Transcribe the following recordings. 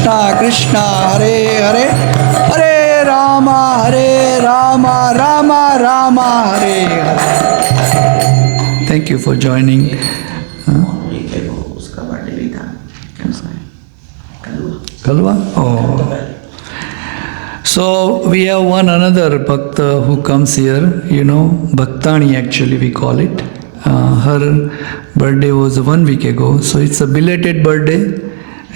Krishna Krishna Hare Hare, Hare Rama Rama Rama Hare Hare. Thank you for joining. Kalwa? Oh. So we have one another Bhakta who comes here, Bhaktani actually we call it. Her birthday was 1 week ago, so it's a belated birthday.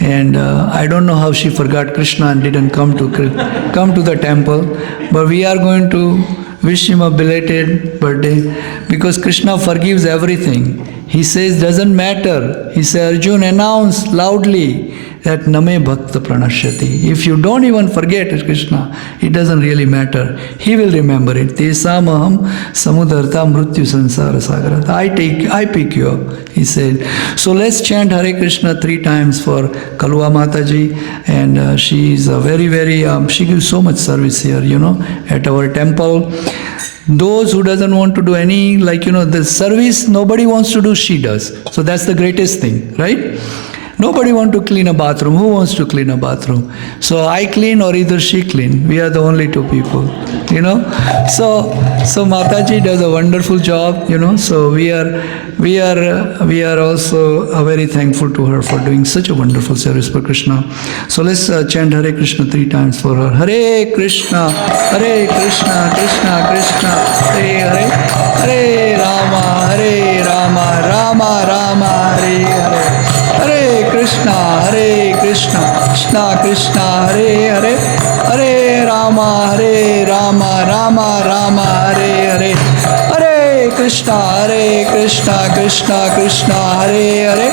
And I don't know how she forgot Krishna and didn't come to the temple. But we are going to wish him a belated birthday because Krishna forgives everything. He says, doesn't matter. He says, Arjun, announce loudly that Name Bhakta Pranashyati. If you don't even forget Krishna, it doesn't really matter. He will remember it. Tesam aham samudarta mrityu sansara sagarat. I pick you up, he said. So let's chant Hare Krishna 3 times for Kalwa Mataji. And she is a very, she gives so much service here, at our temple. Those who doesn't want to do any, the service nobody wants to do, she does. So that's the greatest thing, right? Nobody wants to clean a bathroom. Who wants to clean a bathroom? So I clean or either she clean. We are the only 2 people, So Mataji does a wonderful job, So we are also very thankful to her for doing such a wonderful service for Krishna. So let's chant Hare Krishna 3 times for her. Hare Krishna, Krishna Krishna, Hare Hare, Hare Rama, Rama Rama, Hare Hare. Hare Krishna, Krishna Krishna, Hare Hare, Hare Rama, Rama Rama, Hare Hare. Hare Krishna, Krishna Krishna, Hare Hare,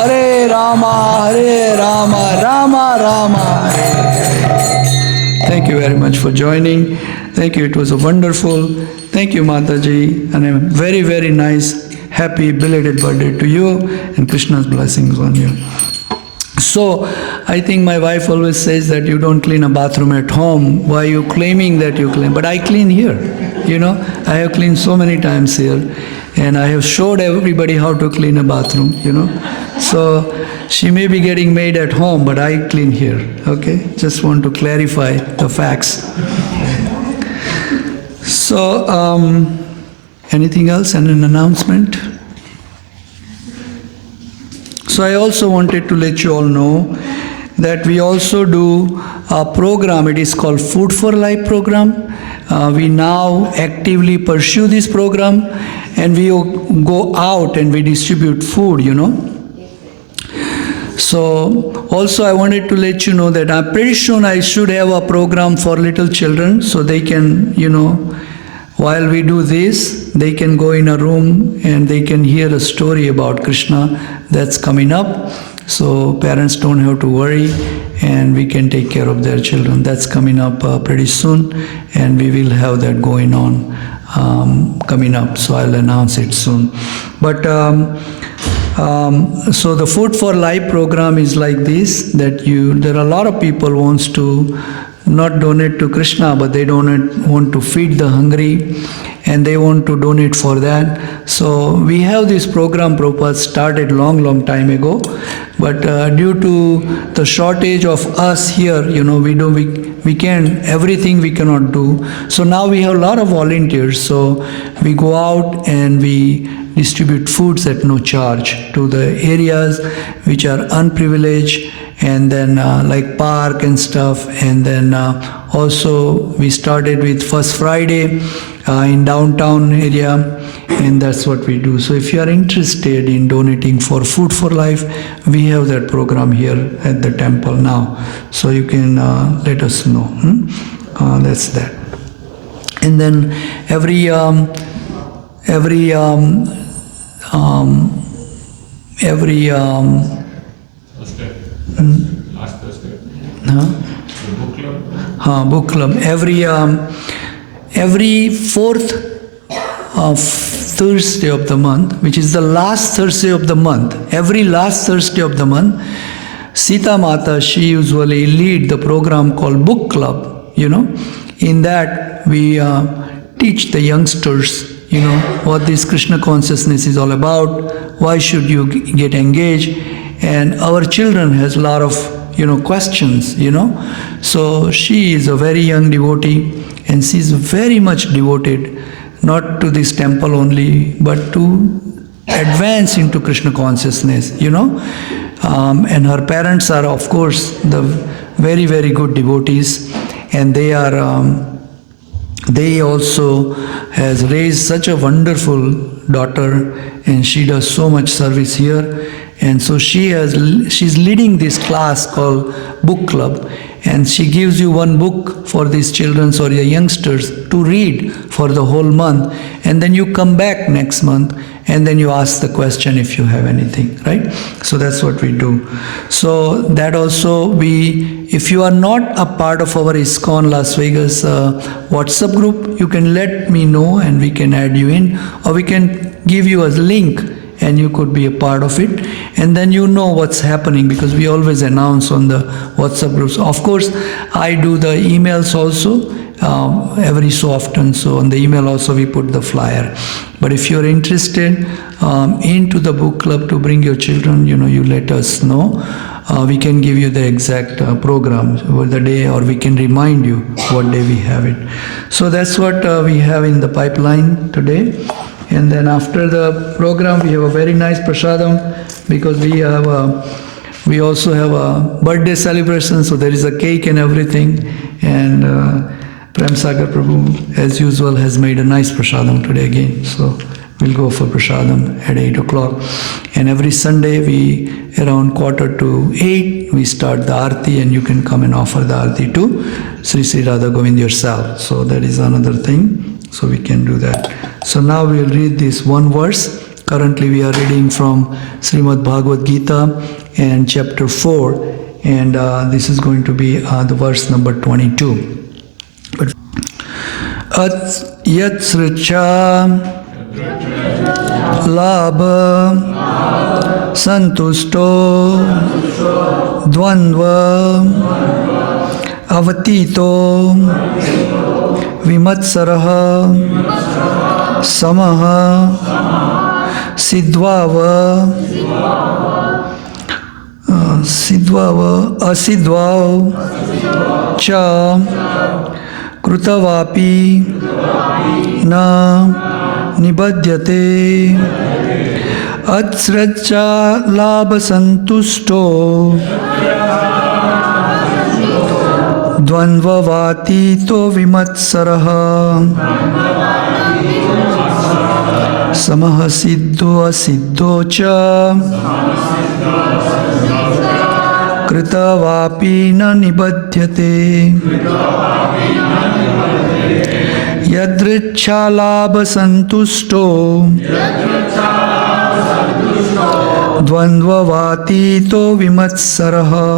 Hare Rama, Rama Rama, Hare Hare. Thank you very much for joining. Thank you. It was a wonderful. Thank you, Mataji, and a very, very nice. Happy belated birthday to you and Krishna's blessings on you. So, I think my wife always says that you don't clean a bathroom at home. Why are you claiming that you clean? But I clean here. I have cleaned so many times here. And I have showed everybody how to clean a bathroom, So, she may be getting made at home, but I clean here. Okay? Just want to clarify the facts. So, anything else and an announcement? So I also wanted to let you all know that we also do a program. It is called Food for Life program. We now actively pursue this program and we go out and we distribute food, So also I wanted to let you know that pretty soon I should have a program for little children so they can, while we do this, they can go in a room and they can hear a story about Krishna that's coming up. So parents don't have to worry and we can take care of their children. That's coming up pretty soon and we will have that going on coming up. So I'll announce it soon. But so the Food for Life program is like this, that there are a lot of people who wants to not donate to Krishna, but they want to feed the hungry and they want to donate for that. So we have this program Prabhupada started long time ago, but due to the shortage of us here, we can everything we cannot do. So now we have a lot of volunteers. So we go out and we distribute foods at no charge to the areas which are unprivileged, and then like park and stuff. And then also we started with First Friday in downtown area, and that's what we do. So if you are interested in donating for Food for Life, we have that program here at the temple now. So you can let us know. That's that. And then every last Thursday. The book club. Book club. Every fourth Thursday of the month, which is the last Thursday of the month, every last Thursday of the month, Sita Mata, she usually lead the program called Book Club, In that we teach the youngsters, what this Krishna consciousness is all about, why should you get engaged. And our children has a lot of questions, So she is a very young devotee and she is very much devoted, not to this temple only, but to advance into Krishna consciousness, And her parents are, of course, the very, very good devotees, and they also has raised such a wonderful daughter, and she does so much service here. And so she's leading this class called book club, and she gives you one book for these children or your youngsters to read for the whole month, and then you come back next month and then you ask the question if you have anything, right? So that's what we do. So that also if you are not a part of our Iskcon Las Vegas WhatsApp group, you can let me know and we can add you in, or we can give you a link and you could be a part of it, and then you know what's happening, because we always announce on the WhatsApp groups. Of course, I do the emails also every so often, so on the email also we put the flyer. But if you're interested into the book club to bring your children, you let us know. We can give you the exact program over the day, or we can remind you what day we have it. So that's what we have in the pipeline today. And then after the program, we have a very nice prasadam, because we also have a birthday celebration, so there is a cake and everything. And Prem Sagar Prabhu, as usual, has made a nice prasadam today again. So we'll go for prasadam at 8 o'clock. And every Sunday, around 7:45, we start the arti, and you can come and offer the arti to Sri Sri Radha Govind yourself. So that is another thing. So we can do that. So now we'll read this one verse. Currently we are reading from Srimad Bhagavat Gita and chapter 4. And this is going to be the verse number 22. Yat sricha labha santusto dvandva avatito vimatsaraha samaha sidvava asidvav cha krutavapi na nibadyate atsracha labha santusto dvandvavatito vimatsaraha samaha siddho asiddho cha kritavapi na nibadyate yadricha labha santusto dvandvavatito vimatsaraha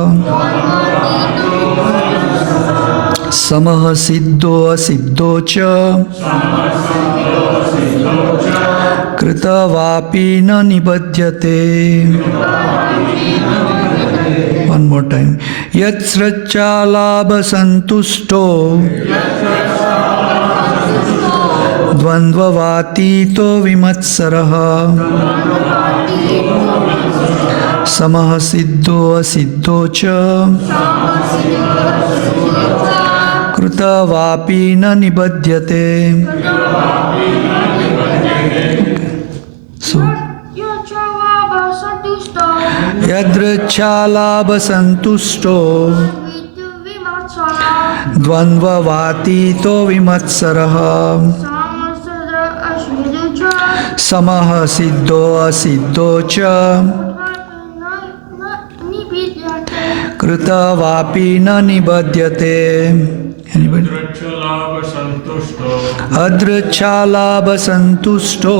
samaha siddho asiddho cha kritavapi na nibadyate. One more time. Yat sracha labha santusto dvandvavatito vimatsaraha samaha siddho asiddho cha krutavapi na nibadyate. So yadricha labha santusto dvandvavatito vimatsaraha samaha siddho asiddho cha krutavapi na nibadyate. Anybody? Adricha labha santusto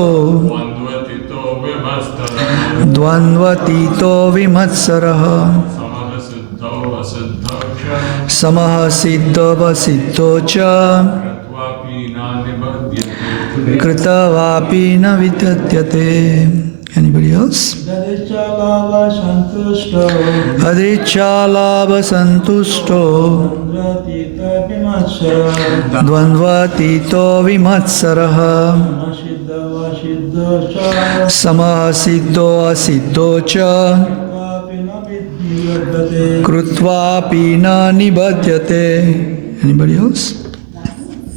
dvandvatito vimatsaraha samaha siddho asiddho cha kritavapi na vidatyate. Anybody else? Adricha labha santusto dvandvatito vimatsaraha samaha siddho asiddho cha Krutvapi na nibhadyate. Anybody else?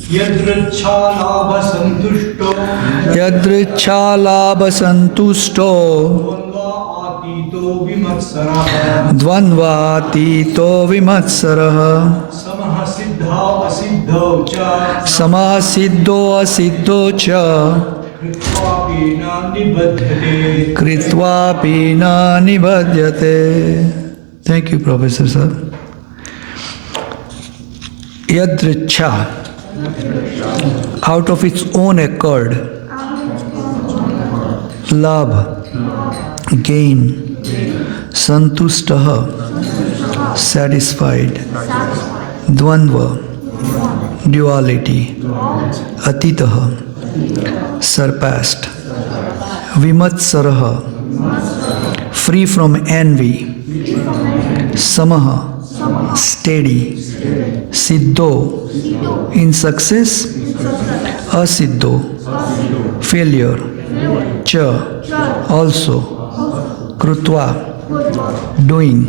Yadrichālābha santushto Yadrichālābha santusto Dvandvatito vimatsaraha Samaha siddhā asiddhau ca Samaha siddho asiddho cha Kritvapi na nibadhyate. Kritvapi na nibhadyate. Thank you, Professor sir. Yadricha, out of its own accord, love, gain, santustaha, satisfied, dvandva, duality, atitaha, surpassed, vimatsaraha, free from envy, samaha, steady, siddho, in success, asiddho, failure, cha, also, krutva, doing,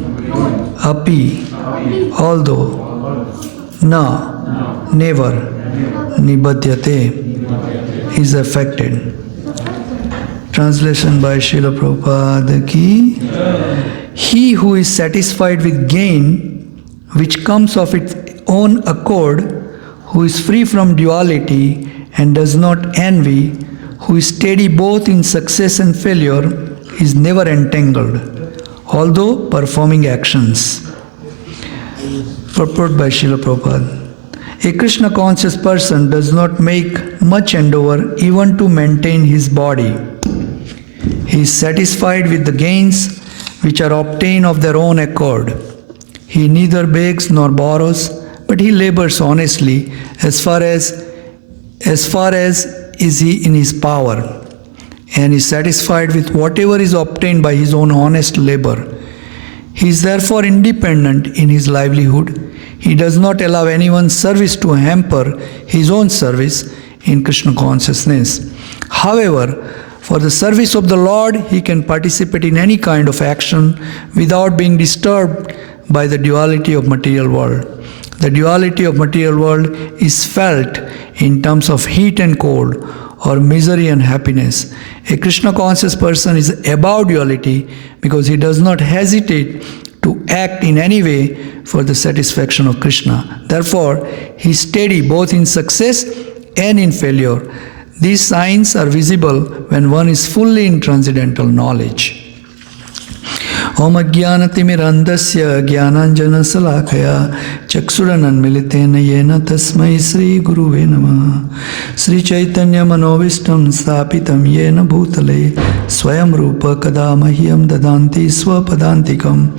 api, although, na, never, nibhadyate, is affected. Translation by Srila Prabhupada ki, he who is satisfied with gain, which comes of its own accord, who is free from duality and does not envy, who is steady both in success and failure, is never entangled, although performing actions. Purport by Srila Prabhupada. A Krishna conscious person does not make much endeavor even to maintain his body. He is satisfied with the gains which are obtained of their own accord. He neither begs nor borrows, but he labors honestly as far as is he in his power, and is satisfied with whatever is obtained by his own honest labor. He is therefore independent in his livelihood. He does not allow anyone's service to hamper his own service in Krishna consciousness. However, for the service of the Lord, he can participate in any kind of action without being disturbed by the duality of material world. The duality of material world is felt in terms of heat and cold, or misery and happiness. A Krishna conscious person is above duality because he does not hesitate to act in any way for the satisfaction of Krishna. Therefore, he is steady both in success and in failure. These signs are visible when one is fully in transcendental knowledge. Om Ajnanatimirandasya Jnananjana Salakaya Chaksurananmilitena Yena Tasmai Sri Guruve Namah. Sri Chaitanya Manovistam Stapitam Yena Bhutale Swayam Rupa Kadamahyam Dadanti Swapadantikam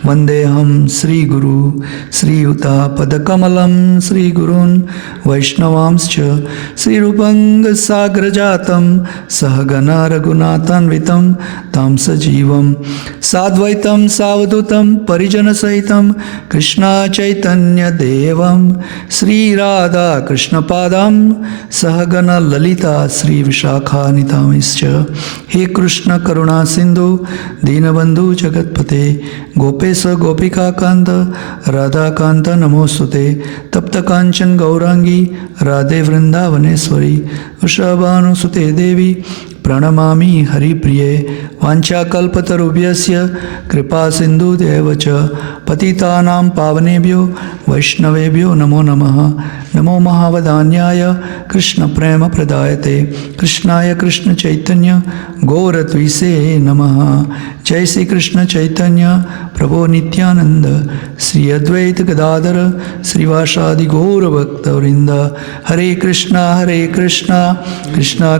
Vandeham Sri Guru Sri Yuta Padakamalam Sri Gurun Vaishnavamscha Sri Rupanga Sagrajatam Sahagana Raghunathanvitam Tamsa Jivam Sadvaitam Savadutam Parijana Sahitam Krishna Chaitanya Devam Sri Radha Krishna Padam Sahagana Lalita Sri Vishakha Nitamischa. He Krishna Karuna Sindhu Dinabandhu Jagatpate Gopesa Gopika Kanta Radha Kanta Namosute Tapta Kanchan Gaurangi Radhe Vrindavaneshwari Ushabhanu Sute Devi Pranamami Hari Priye Vancha Kalpatarubhyasya Kripa Sindhu Devacha Patitanam Pavanebhyo Vaishnavebhyo Namo Namaha Namo Mahavadanyaya Krishna Prema Pradayate Krishnaya Krishna Chaitanya Gauratvise Namaha. Jai Sri Krishna Chaitanya Prabhu Nityananda Sri Advaita Gadadhara Sri Vashadi Gaura Bhakta Vrinda. Hare Krishna Krishna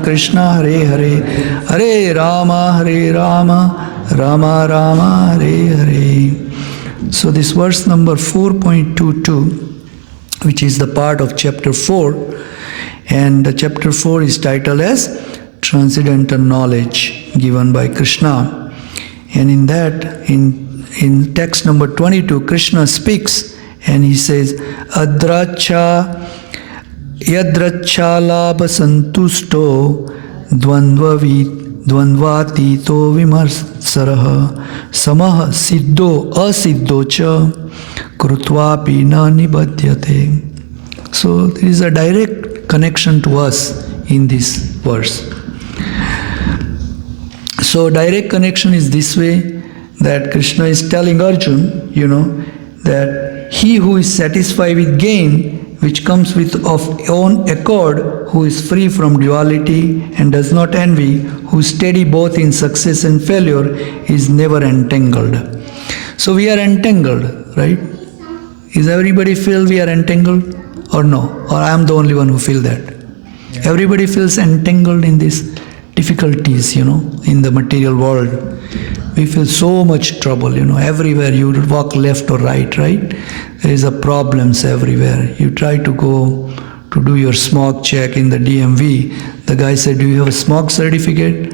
Krishna Hare Hare Hare Rama Rama Rama Hare Hare. So this verse number 4.22, which is the part of chapter 4, and the chapter 4 is titled as Transcendental Knowledge given by Krishna. And in that, in text number 22, Krishna speaks and he says, Adracha Yadracha Labha Santusto Dvandva Dvandvatito vimarsaraha samah siddho asiddho cha krutvapi na nibadhyate. So there is a direct connection to us in this verse. So direct connection is this way, that Krishna is telling Arjun, that he who is satisfied with gain, which comes with of own accord, who is free from duality and does not envy, who is steady both in success and failure, is never entangled. So we are entangled, right? Is everybody feel we are entangled or no? Or I am the only one who feel that? Everybody feels entangled in these difficulties, in the material world. We feel so much trouble, everywhere you walk left or right? There is a problems everywhere. You try to go to do your smog check in the DMV. The guy said, do you have a smog certificate?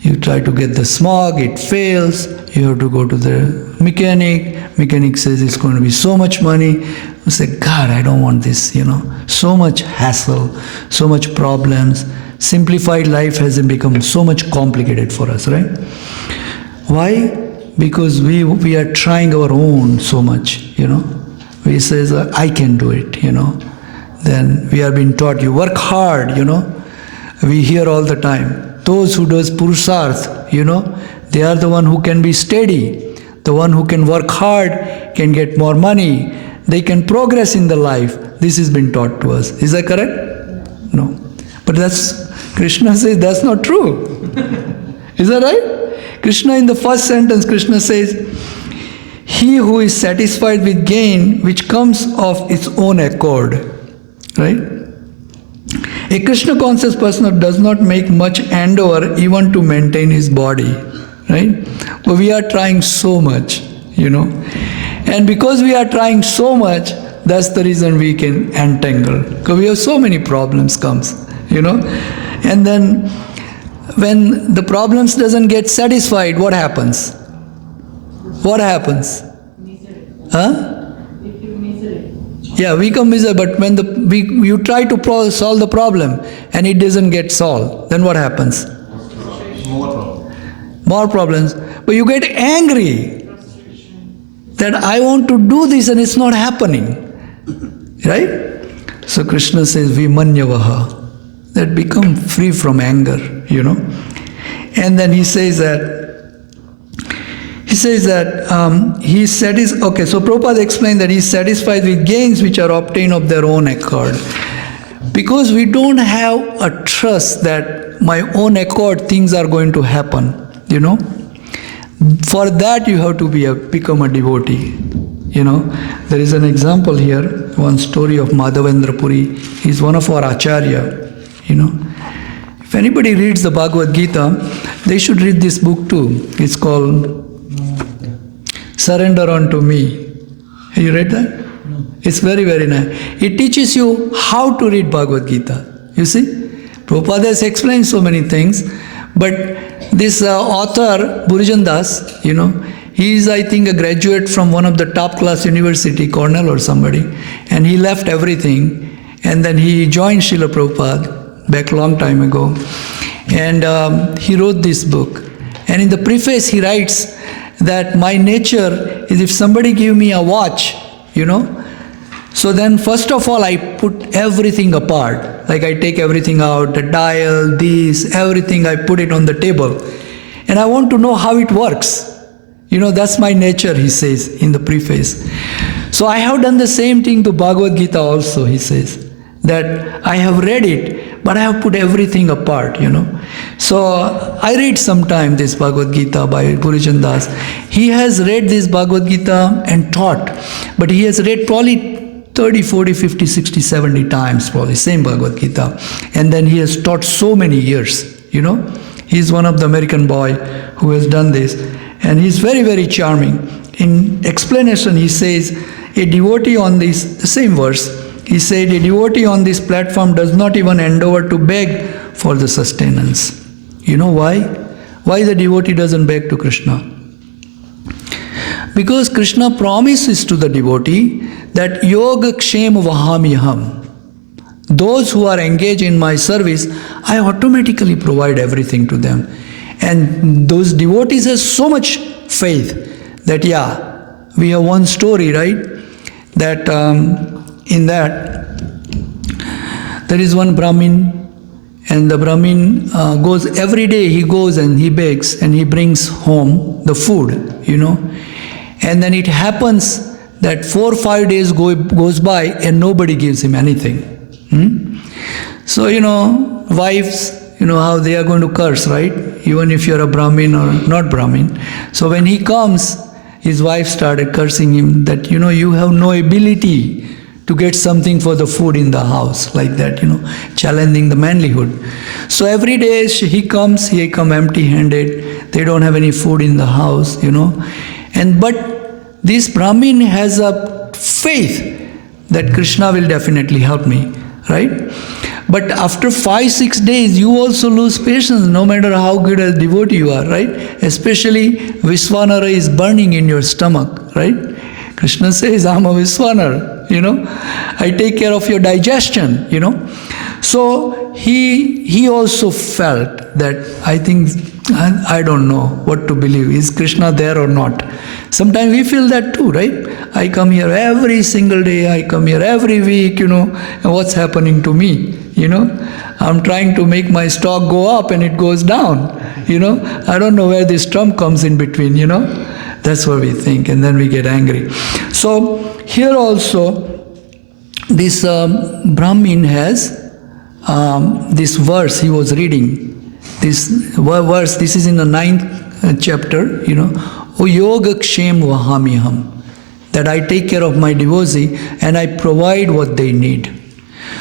You try to get the smog, it fails. You have to go to the mechanic. Mechanic says it's going to be so much money. You say, God, I don't want this, So much hassle, so much problems. Simplified life has become so much complicated for us, right? Why? Because we are trying our own so much, We say, I can do it, Then we are being taught, you work hard, We hear all the time. Those who does purusarth, they are the one who can be steady. The one who can work hard can get more money. They can progress in the life. This has been taught to us. Is that correct? No. But Krishna says that's not true. Is that right? Krishna, in the first sentence, Krishna says, he who is satisfied with gain which comes of its own accord. Right? A Krishna conscious person does not make much endeavor even to maintain his body. Right? But we are trying so much, And because we are trying so much, that's the reason we can entangle. Because we have so many problems comes, And then when the problems doesn't get satisfied, what happens? What happens? Huh? Yeah, we become miserable. But when you try to solve the problem and it doesn't get solved, then what happens? More problems. But you get angry that I want to do this and it's not happening. Right? So Krishna says, Vimanyavaha. That become free from anger, And then he says that okay, so Prabhupada explained that he is satisfied with gains which are obtained of their own accord. Because we don't have a trust that my own accord things are going to happen, For that you have to become a devotee. There is an example here, one story of Madhavendra Puri. He's one of our acharya. If anybody reads the Bhagavad Gita, they should read this book too. It's called Surrender Unto Me. Have you read that? No. It's very, very nice. It teaches you how to read Bhagavad Gita. You see? Prabhupada has explained so many things, but this author, Burijan Das, he is, I think, a graduate from one of the top class university, Cornell or somebody, and he left everything, and then he joined Srila Prabhupada back long time ago, and he wrote this book. And in the preface he writes that my nature is, if somebody give me a watch, so then first of all I put everything apart, like I take everything out, the dial, this, everything, I put it on the table, and I want to know how it works. That's my nature, he says in the preface. So I have done the same thing to Bhagavad Gita also, he says, that I have read it, but I have put everything apart, So I read sometime this Bhagavad Gita by Burijan Das. He has read this Bhagavad Gita and taught, but he has read probably 30, 40, 50, 60, 70 times probably, same Bhagavad Gita. And then he has taught so many years, He's one of the American boy who has done this. And he's very, very charming. In explanation, he says, a devotee on this, the same verse, he said, a devotee on this platform does not even endeavor to beg for the sustenance. You know why? Why the devotee doesn't beg to Krishna? Because Krishna promises to the devotee that yoga kshem vahamyaham. Those who are engaged in my service, I automatically provide everything to them. And those devotees have so much faith that, we have one story, right? That in that, there is one Brahmin, and the Brahmin goes every day, he goes and he begs and he brings home the food, And then it happens that 4 or 5 days goes by and nobody gives him anything. So, wives, how they are going to curse, right? Even if you're a Brahmin or not Brahmin. So when he comes, his wife started cursing him that, you have no ability to get something for the food in the house, like that, challenging the manlyhood. So every day he comes empty-handed. They don't have any food in the house, But this Brahmin has a faith that Krishna will definitely help me, right? But after 5-6 days, you also lose patience, no matter how good a devotee you are, right? Especially Vishwanara is burning in your stomach, right? Krishna says, I'm a Vishwanara, I take care of your digestion, So he also felt that, I don't know what to believe. Is Krishna there or not? Sometimes we feel that too, right? I come here every single day, I come here every week, and what's happening to me, I'm trying to make my stock go up and it goes down, I don't know where this Trump comes in between, That's what we think, and then we get angry. So here also, this Brahmin has this verse he was reading. This verse, this is in the 9th chapter, O yoga kshem vahamiham, that I take care of my devotee and I provide what they need.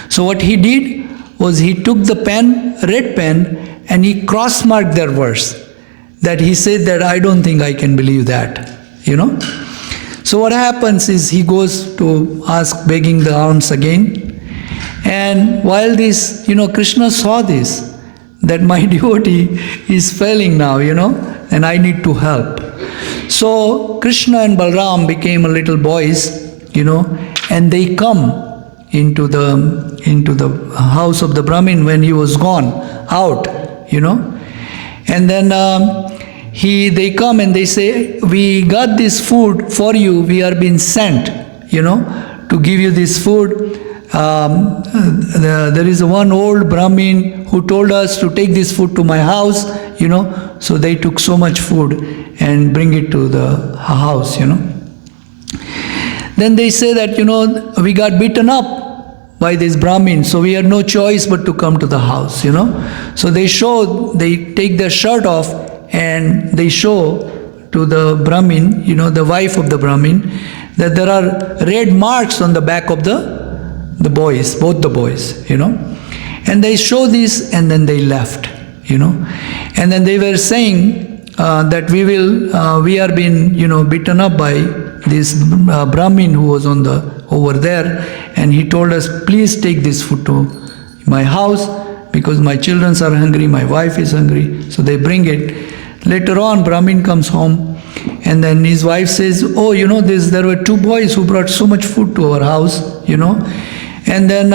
So what he did was he took the pen, red pen, and he cross-marked their verse. That he said that I don't think I can believe that, So what happens is he goes to ask, begging the alms again. And while this, Krishna saw this, that my devotee is failing now, and I need to help. So Krishna and Balram became a little boys, and they come into the house of the Brahmin when he was gone out, And then they come and they say, we got this food for you, we are being sent, to give you this food. There is one old Brahmin who told us to take this food to my house, so they took so much food and bring it to the house, Then they say that, we got beaten up by this Brahmin, so we had no choice but to come to the house, So they take their shirt off and they show to the Brahmin, the wife of the Brahmin, that there are red marks on the back of the boys, both the boys, And they show this and then they left, And then they were saying that we are being, beaten up by this Brahmin who was over there, and he told us, please take this food to my house because my children are hungry, my wife is hungry, so they bring it. Later on, Brahmin comes home, and then his wife says, oh, there were 2 boys who brought so much food to our house, and then,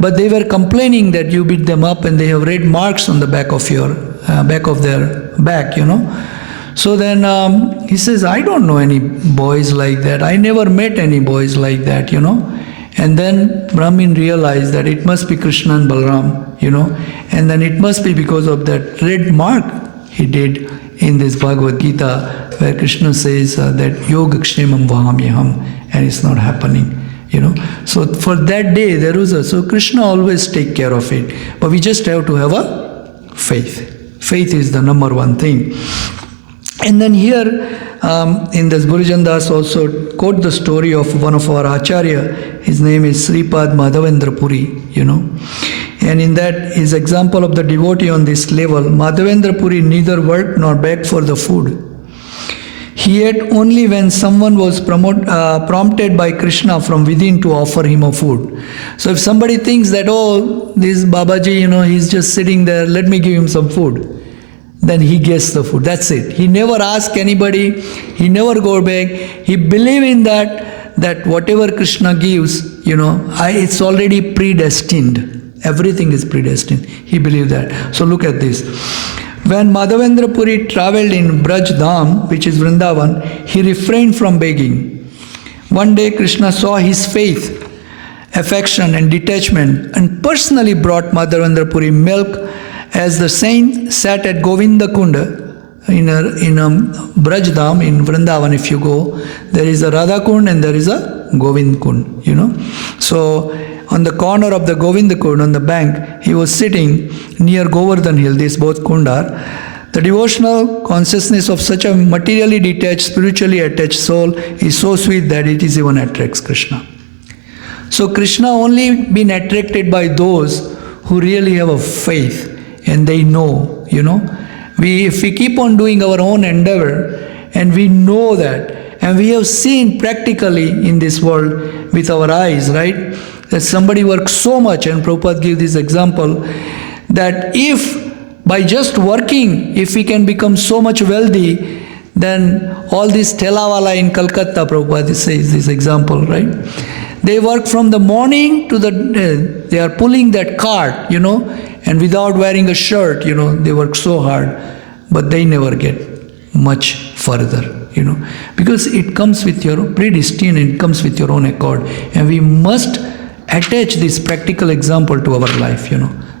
but they were complaining that you beat them up and they have red marks on the back of their back, So then he says, I don't know any boys like that. I never met any boys like that, And then Brahmin realized that it must be Krishna and Balram, And then it must be because of that red mark he did in this Bhagavad Gita, where Krishna says that yoga kshemam vahamyaham, and it's not happening, So for that day, so Krishna always take care of it. But we just have to have a faith. Faith is the number one thing. And then here, in this Gurujan Das also quote the story of one of our Acharya. His name is Sripad Madhavendra Puri, And in that, his example of the devotee on this level, Madhavendra Puri neither worked nor begged for the food. He ate only when someone was prompted by Krishna from within to offer him a food. So if somebody thinks that, oh, this Babaji, he's just sitting there, let me give him some food, then he gets the food. That's it. He never asks anybody. He never go back. He believes in that whatever Krishna gives, it's already predestined. Everything is predestined. He believed that. So look at this. When Madhavendra Puri traveled in Braj Dham, which is Vrindavan, he refrained from begging. One day Krishna saw his faith, affection and detachment and personally brought Madhavendra Puri milk as the saint sat at Govinda Kunda in a Braj Dham in Vrindavan. If you go, there is a Radha Kund and there is a Govind Kund, So on the corner of the Govinda Kund, on the bank, he was sitting near Govardhan Hill. These both kund are. The devotional consciousness of such a materially detached, spiritually attached soul is so sweet that it is even attracts Krishna. So Krishna only been attracted by those who really have a faith and they know, If we keep on doing our own endeavor and we know that, and we have seen practically in this world with our eyes, right? That somebody works so much, and Prabhupada gives this example, that if by just working, if we can become so much wealthy, then all this Telawala in Calcutta, Prabhupada says this example, right? They work from the morning to they are pulling that cart, and without wearing a shirt, they work so hard, but they never get much further, because it comes with your predestined, it comes with your own accord, and we must attach this practical example to our life,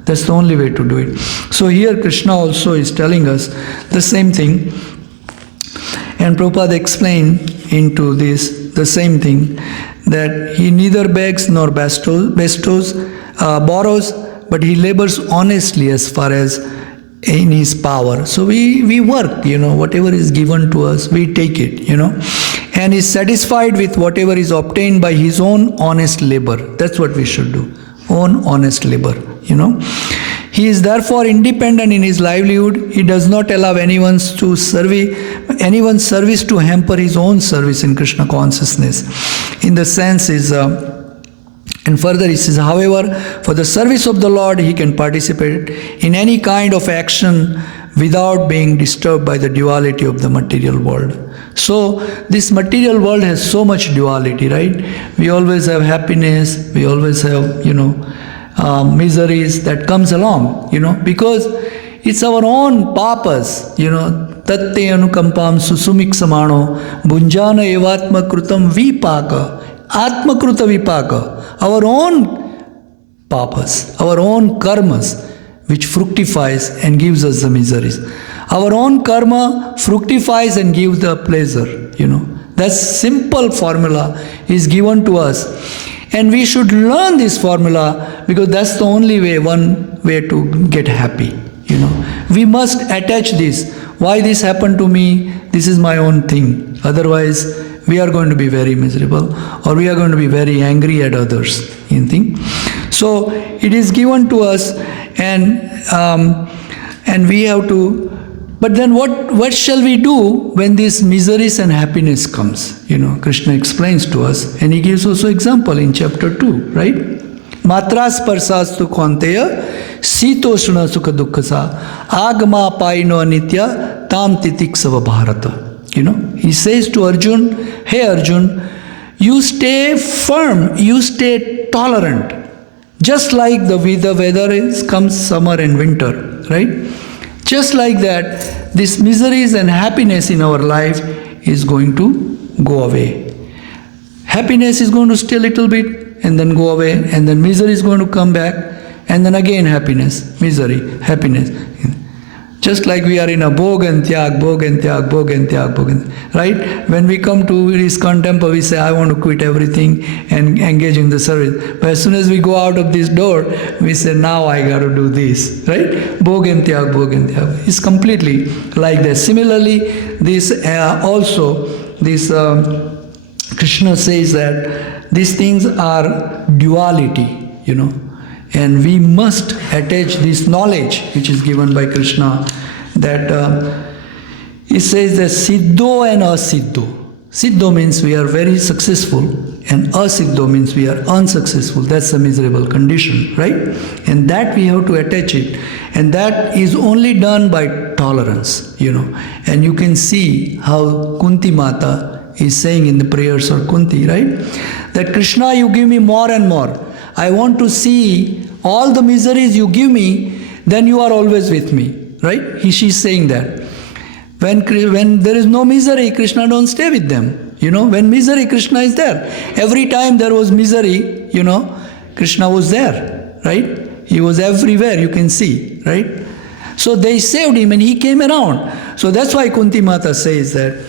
That's the only way to do it. So here Krishna also is telling us the same thing. And Prabhupada explained into this the same thing, that he neither begs nor borrows, but he labors honestly as far as in his power. So we work, whatever is given to us, we take it, and is satisfied with whatever is obtained by his own honest labor. That's what we should do, own honest labor, He is therefore independent in his livelihood. He does not allow anyone's service to hamper his own service in Krishna consciousness. In the sense is, and further he says, however, for the service of the Lord, he can participate in any kind of action without being disturbed by the duality of the material world. So this material world has so much duality, right? We always have happiness, we always have, miseries that comes along, because it's our own purpose, tatte anukampam susumik samano bunjana evatma krutam vipaka atma kruta vipaka, our own purpose, our own karmas, which fructifies and gives us the miseries. Our own karma fructifies and gives the pleasure, That simple formula is given to us. And we should learn this formula, because that's the only way, one way to get happy, We must attach this. Why this happened to me? This is my own thing. Otherwise, we are going to be very miserable, or we are going to be very angry at others. So it is given to us, and we have to. But then what shall we do when these miseries and happiness comes? Krishna explains to us, and he gives also example in chapter 2, right? Matras parsastu konteya sitoshna sukha dukkhasa agama paino anitya tam titiksava bharata. He says to Arjun, hey Arjun, you stay firm, you stay tolerant. Just like the weather comes summer and winter, right? Just like that, this miseries and happiness in our life is going to go away. Happiness is going to stay a little bit and then go away, and then misery is going to come back, and then again happiness, misery, happiness. Just like we are in a bhog and tyag, right? When we come to Iskcon temple, we say, I want to quit everything and engage in the service. But as soon as we go out of this door, we say, now I got to do this, right? Bhog and tyag. It's completely like that. Similarly, this Krishna says that these things are duality, And we must attach this knowledge which is given by Krishna, that he says that Siddho and Asiddho. Siddho means we are very successful, and Asiddho means we are unsuccessful. That's a miserable condition, right? And that we have to attach it. And that is only done by tolerance, And you can see how Kunti Mata is saying in the prayers of Kunti, right? That Krishna, you give me more and more. I want to see all the miseries you give me, then you are always with me, right? She's saying that. When there is no misery, Krishna don't stay with them. When misery, Krishna is there. Every time there was misery, Krishna was there, right? He was everywhere, you can see, right? So they saved him and he came around. So that's why Kunti Mata says that,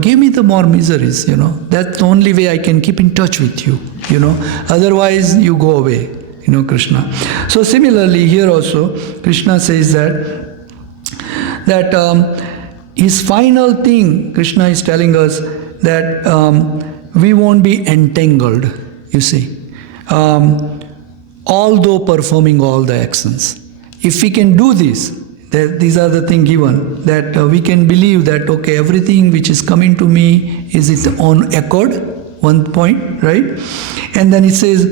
give me the more miseries, That's the only way I can keep in touch with you, Otherwise you go away, Krishna. So similarly here also, Krishna says that his final thing, Krishna is telling us that we won't be entangled, you see, although performing all the actions. If we can do this, these are the things given, that we can believe that, okay, everything which is coming to me is its own accord, one point, right? And then it says,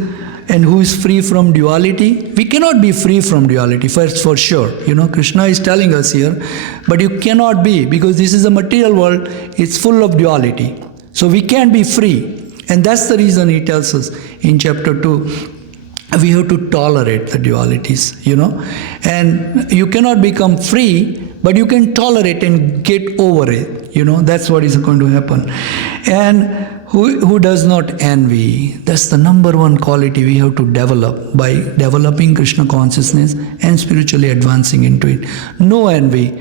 and who is free from duality? We cannot be free from duality, first for sure. Krishna is telling us here, but you cannot be, because this is a material world, it's full of duality. So we can't be free. And that's the reason he tells us in chapter 2, we have to tolerate the dualities, And you cannot become free, but you can tolerate and get over it, That's what is going to happen. And who does not envy? That's the number one quality we have to develop by developing Krishna consciousness and spiritually advancing into it. No envy.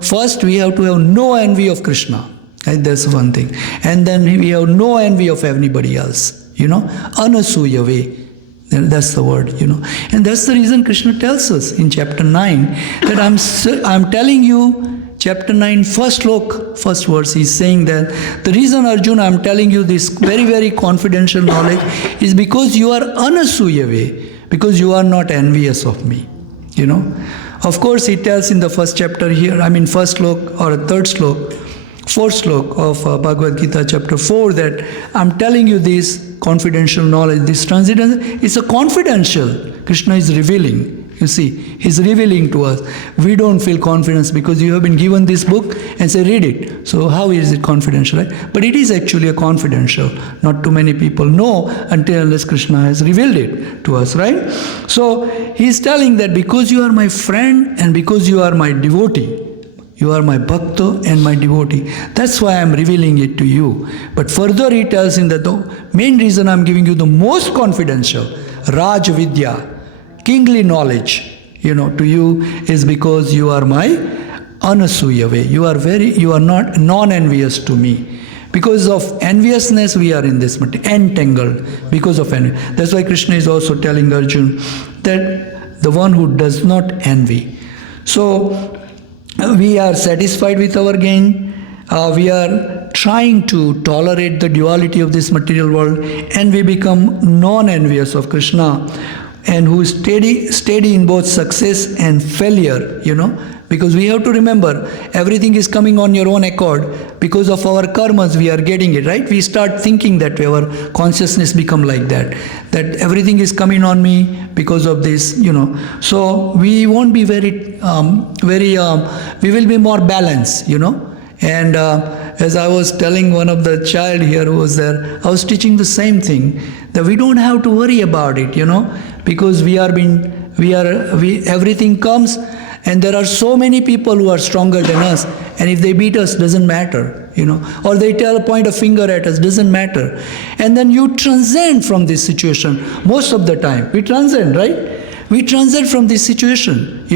First we have to have no envy of Krishna. Right? That's one thing. And then we have no envy of anybody else. Anasuya way. That's the word, And that's the reason Krishna tells us in chapter 9 that I'm telling you, chapter 9, first verse, he's saying that the reason, Arjuna, I'm telling you this very, very confidential knowledge is because you are anasuyave, because you are not envious of me, Of course, he tells in the first chapter here, first slok or third slok, fourth slok of Bhagavad Gita chapter 4, that I'm telling you this confidential knowledge, this transcendental, it's a confidential. Krishna is revealing. You see, he's revealing to us. We don't feel confidence because you have been given this book and say, read it. So how is it confidential, right? But it is actually a confidential. Not too many people know unless Krishna has revealed it to us, right? So he's telling that because you are my friend and because you are my devotee, you are my bhakta and my devotee. That's why I'm revealing it to you. But further he tells in that the main reason I'm giving you the most confidential, Raj Vidya, kingly knowledge, to you is because you are my anasuya way. You are not non-envious to me. Because of enviousness we are in this material, entangled because of envy. That's why Krishna is also telling Arjuna that the one who does not envy. So we are satisfied with our gain. We are trying to tolerate the duality of this material world, and we become non-envious of Krishna, and who is steady in both success and failure, because we have to remember everything is coming on your own accord. Because of our karmas we are getting it, right? We start thinking that way, our consciousness become like that everything is coming on me because of this, So we won't be we will be more balanced, And as I was telling one of the child here who was there, I was teaching the same thing, that we don't have to worry about it, because everything comes, and there are so many people who are stronger than us, and if they beat us, doesn't matter, or they point a finger at us, doesn't matter. And then you transcend from this situation. Most of the time, we transcend, right? We transcend from this situation,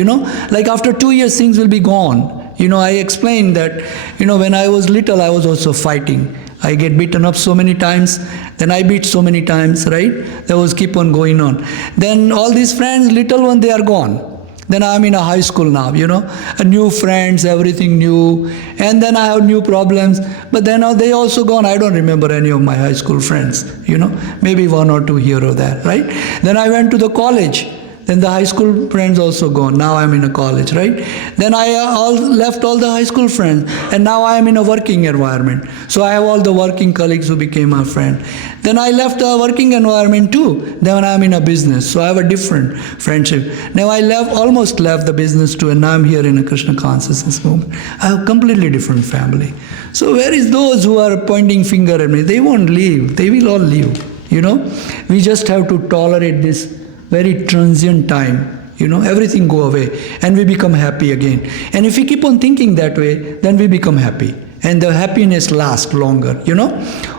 like after 2 years, things will be gone. I explained that, when I was little, I was also fighting. I get beaten up so many times, then I beat so many times, right? That was keep on going on. Then all these friends, little one, they are gone. Then I'm in a high school now, a new friends, everything new. And then I have new problems. But then they also gone. I don't remember any of my high school friends, maybe one or two here or there, right? Then I went to the college. Then the high school friends also gone. Now I'm in a college, right? Then I left all the high school friends. And now I am in a working environment. So I have all the working colleagues who became my friend. Then I left the working environment too. Then I'm in a business. So I have a different friendship. Now I almost left the business too. And now I'm here in a Krishna consciousness movement. I have a completely different family. So where is those who are pointing finger at me? They won't leave. They will all leave. We just have to tolerate this very transient time, everything go away and we become happy again. And if we keep on thinking that way, then we become happy. And the happiness lasts longer,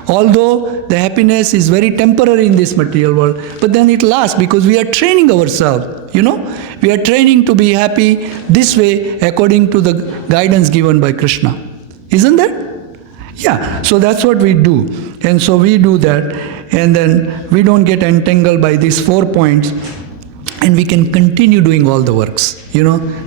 Although the happiness is very temporary in this material world, but then it lasts because we are training ourselves, We are training to be happy this way according to the guidance given by Krishna. Isn't that? Yeah, so that's what we do. And so we do that, and then we don't get entangled by these 4 points, and we can continue doing all the works.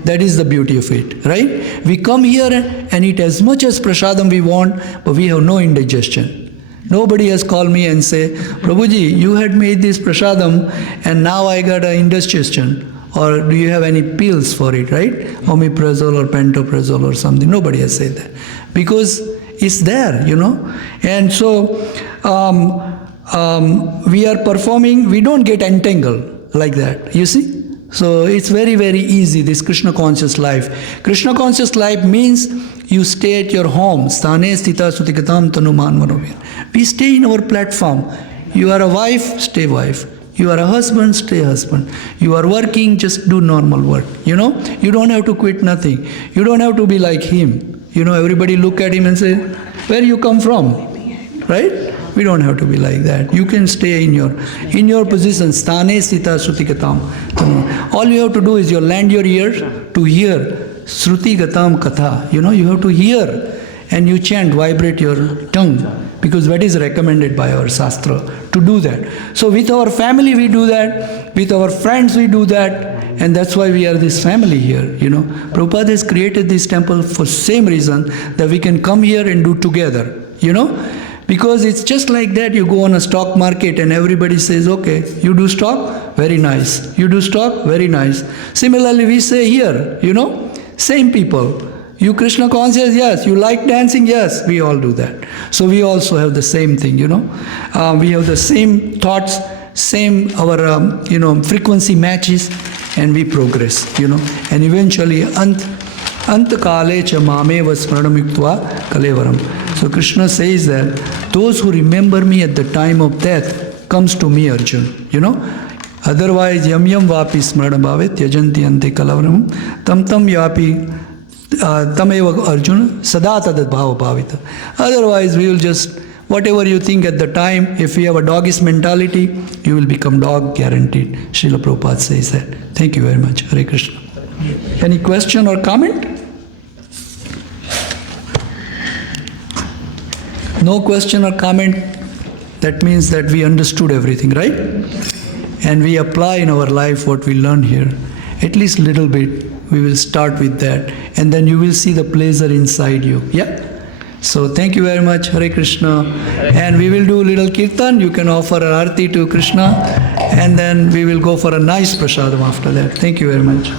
That is the beauty of it, right? We come here and eat as much as prasadam we want, but we have no indigestion. Nobody has called me and say, Prabhuji, you had made this prasadam and now I got an indigestion. Or do you have any pills for it, right? Omeprazole or pantoprazole or something. Nobody has said that. Because it's there, And so we are performing, we don't get entangled like that, you see? So it's very, very easy, this Krishna conscious life. Krishna conscious life means you stay at your home. Sthane sthita sutikatam tanuman manovir. We stay in our platform. You are a wife, stay wife. You are a husband, stay husband. You are working, just do normal work. You don't have to quit nothing. You don't have to be like him. Everybody look at him and say, where you come from? Right? We don't have to be like that. You can stay in your position. Sthane sthita sutikatam. All you have to do is you lend your ear to hear Shruti gatam katha. You have to hear and you chant, vibrate your tongue, because that is recommended by our Shastra to do that. So with our family we do that, with our friends we do that, and that's why we are this family here. Prabhupada has created this temple for same reason, that we can come here and do together. Because it's just like that, you go on a stock market and everybody says, okay, you do stock? Very nice. You do stock? Very nice. Similarly, we say here, same people. You Krishna conscious? Yes. You like dancing? Yes. We all do that. So we also have the same thing, We have the same thoughts, same our, frequency matches, and we progress, And eventually, Antakale cha mameva smaranamyuktva kalevaram. So Krishna says that those who remember me at the time of death comes to me, Arjun. Otherwise, yam yam vapi smaranabhavet yajanti ante kalavaram tam tam yapi tameva Arjuna sada tadat bhava bhavita. Otherwise, we will just, whatever you think at the time, if you have a doggish mentality, you will become dog, guaranteed. Srila Prabhupada says that. Thank you very much. Hare Krishna. Any question or comment? No question or comment, that means that we understood everything, right? And we apply in our life what we learned here. At least little bit, we will start with that. And then you will see the pleasure inside you. Yeah? So thank you very much. Hare Krishna. And we will do little kirtan. You can offer an arti to Krishna. And then we will go for a nice prasadam after that. Thank you very much.